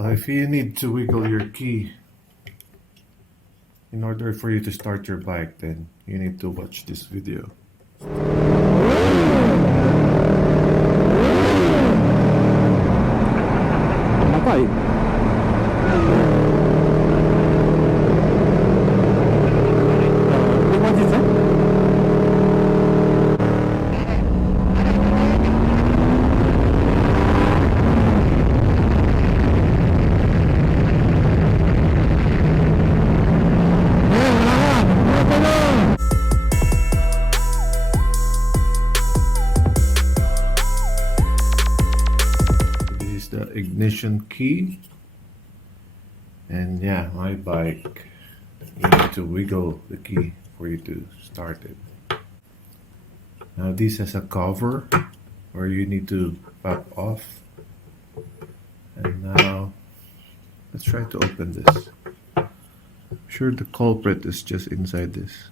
If you need to wiggle your key in order for you to start your bike, then you need to watch this video. The ignition key, and yeah, my bike, you need to wiggle the key for you to start it. Now this has a cover where you need to pop off, and now let's try to open this. I'm sure the culprit is just inside this.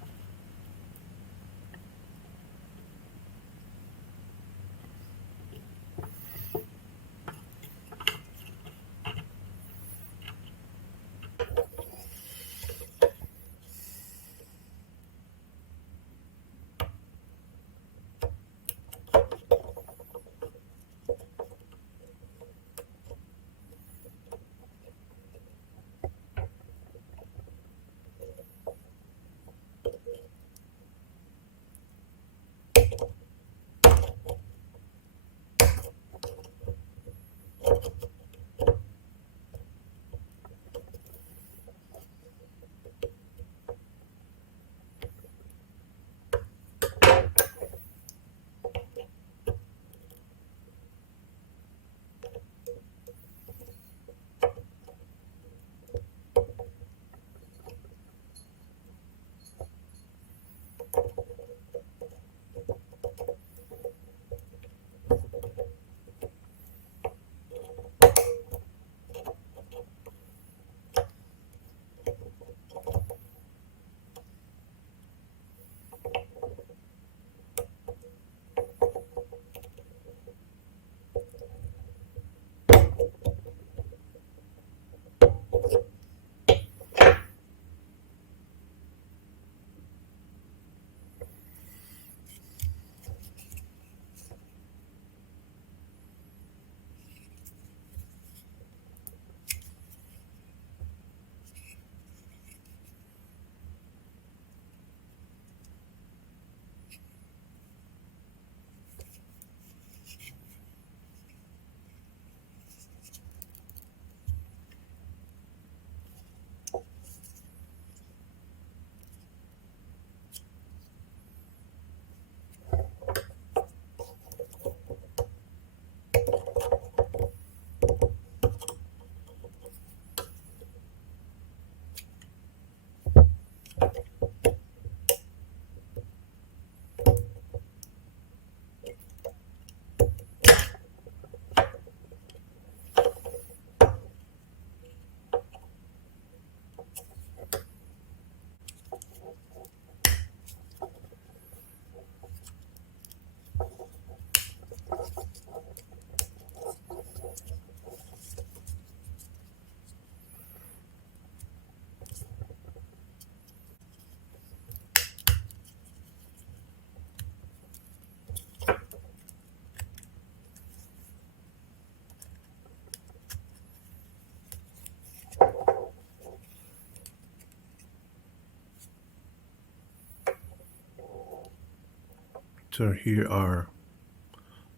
So here are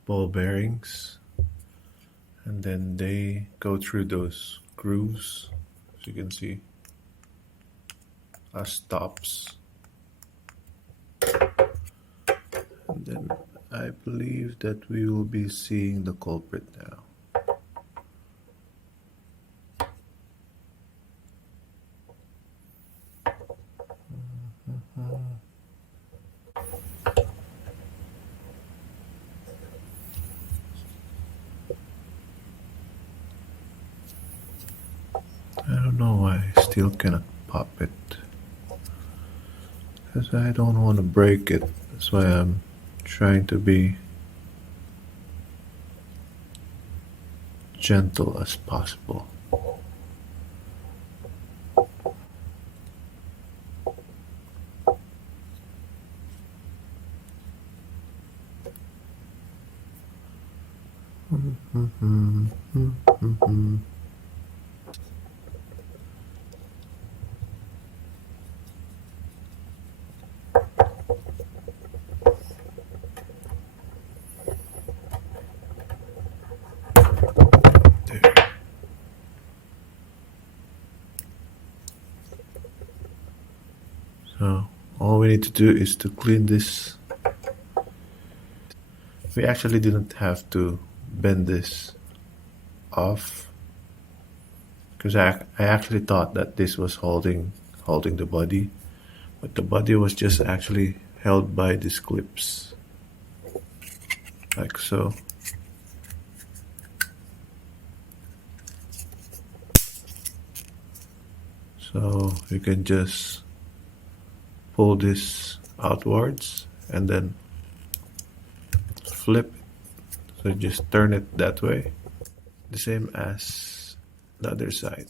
ball bearings, and then they go through those grooves, as you can see, as stops. And then I believe that we will be seeing the culprit now. I don't know why I still cannot pop it, because I don't want to break it. That's why I'm trying to be gentle as possible. So all we need to do is to clean this. We actually didn't have to bend this off because I actually thought that this was holding the body, but the body was just actually held by these clips, like so. So you can just pull this outwards and then flip it. So just turn it that way, the same as the other side.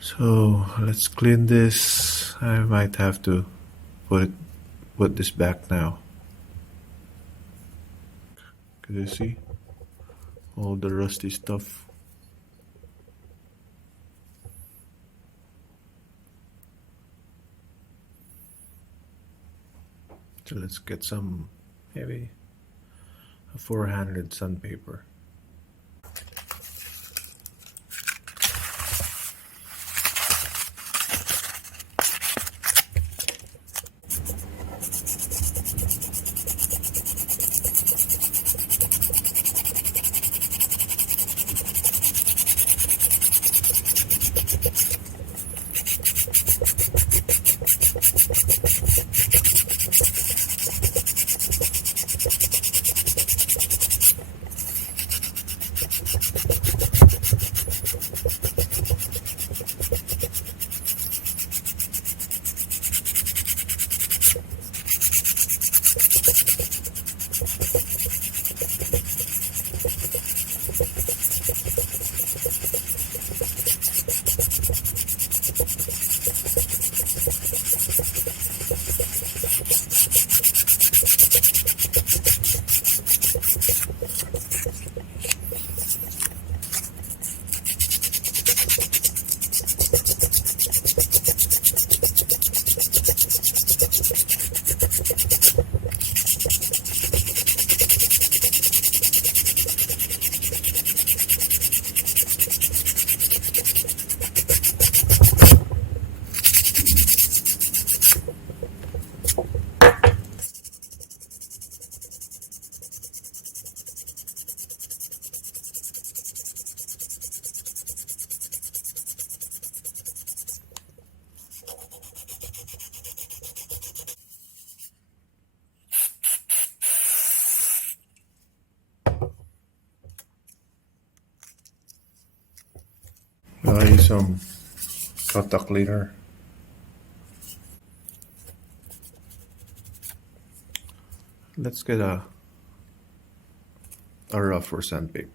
So let's clean this. I might have to put this back now. Can you see all the rusty stuff? So let's get some, maybe a 400 sandpaper. I'll use some contact cleaner. Let's get a rougher sandpaper.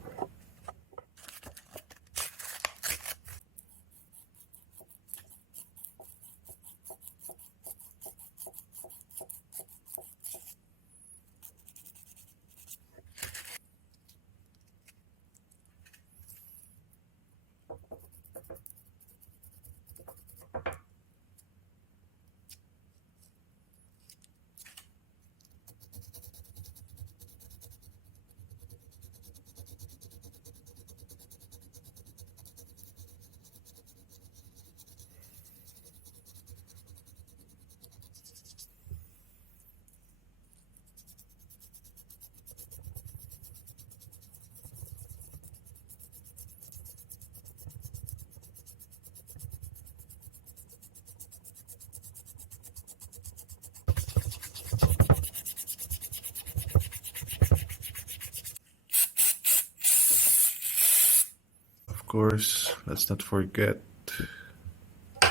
Of course, let's not forget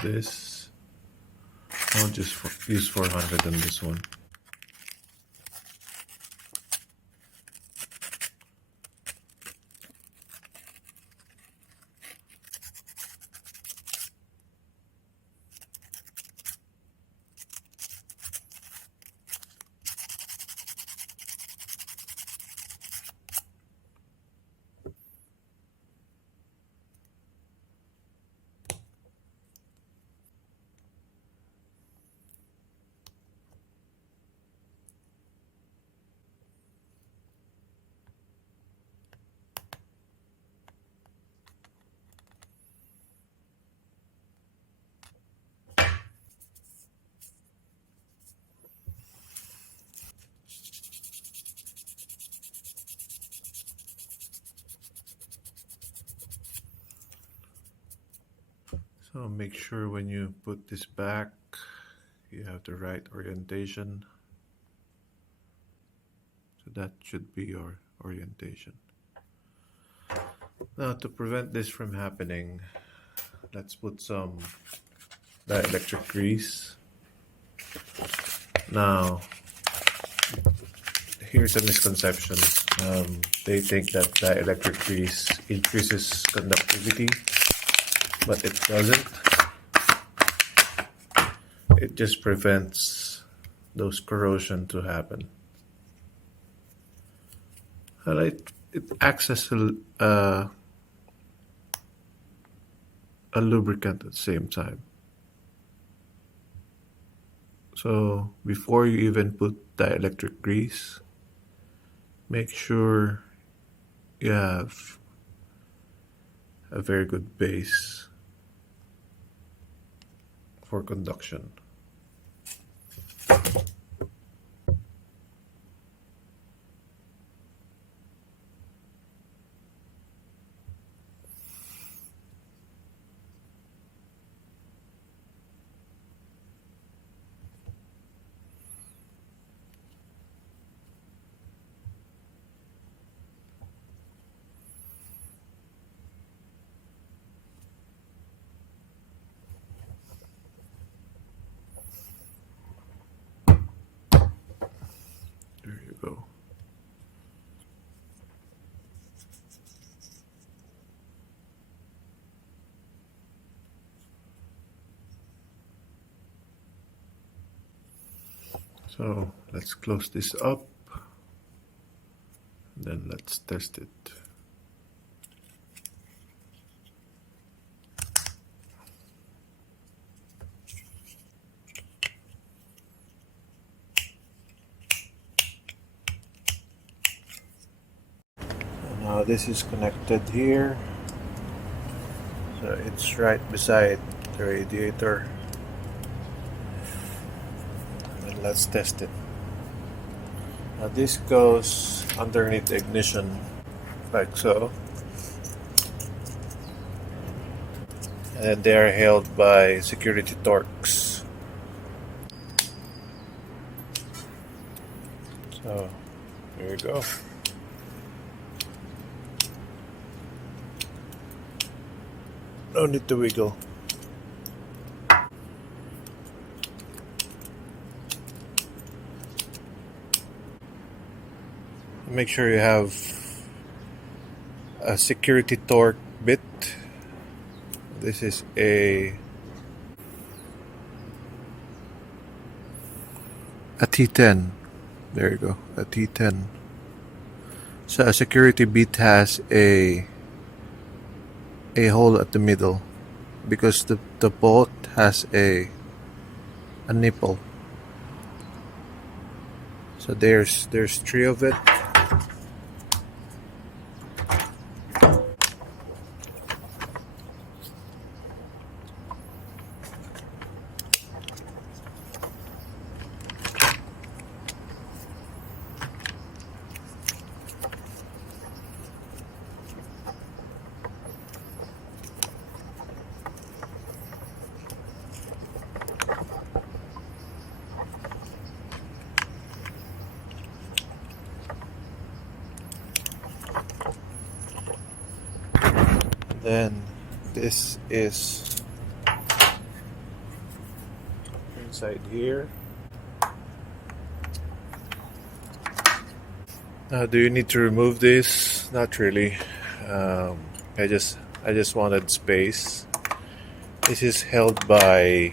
this. I'll just use 400 on this one. So make sure when you put this back, you have the right orientation. So that should be your orientation. Now, to prevent this from happening, let's put some dielectric grease. Now, here's a misconception. They think that dielectric grease increases conductivity, but it doesn't. It just prevents those corrosion to happen. And it acts as a lubricant at the same time. So before you even put dielectric grease, make sure you have a very good base for conduction. There you go. So let's close this up, and then let's test it. Now this is connected here, so it's right beside the radiator. And let's test it. Now this goes underneath the ignition, like so. And then they are held by security torques. So here you go. No need to wiggle. Make sure you have a security torque bit. This is a T10. There you go, a T10. So a security bit has a hole at the middle because the bolt has a nipple. So there's 3 of it. Then this is inside here. Now, do you need to remove this? Not really. I just wanted space. This is held by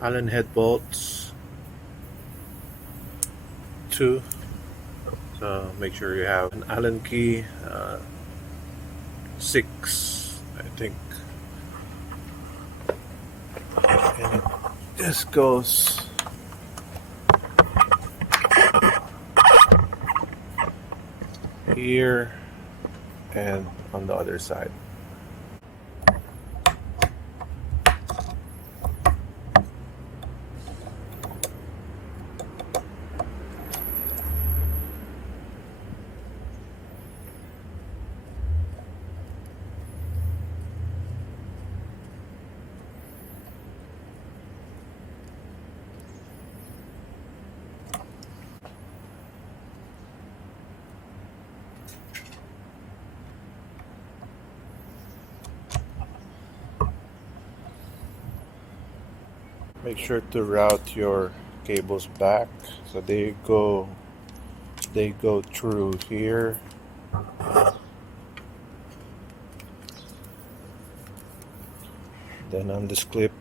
Allen head bolts, 2. So make sure you have an Allen key. 6, I think, and it just goes here and on the other side. Make sure to route your cables back so they go through here. Then on this clip,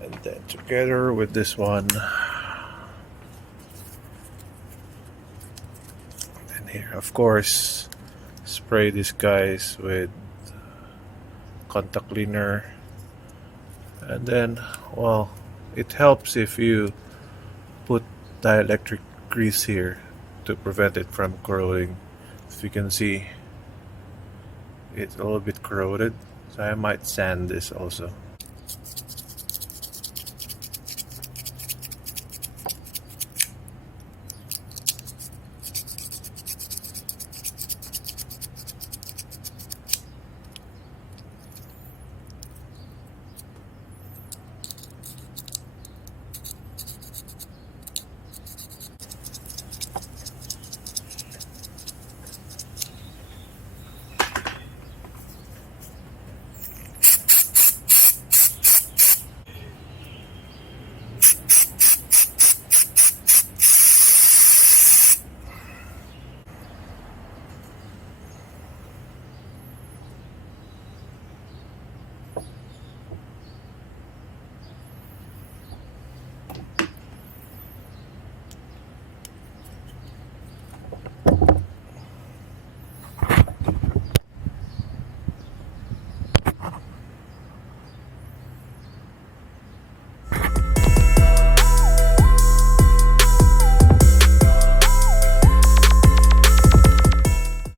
and then together with this one, and here, of course, spray these guys with contact cleaner. And then, well, it helps if you put dielectric grease here to prevent it from corroding. As you can see, it's a little bit corroded, so I might sand this also.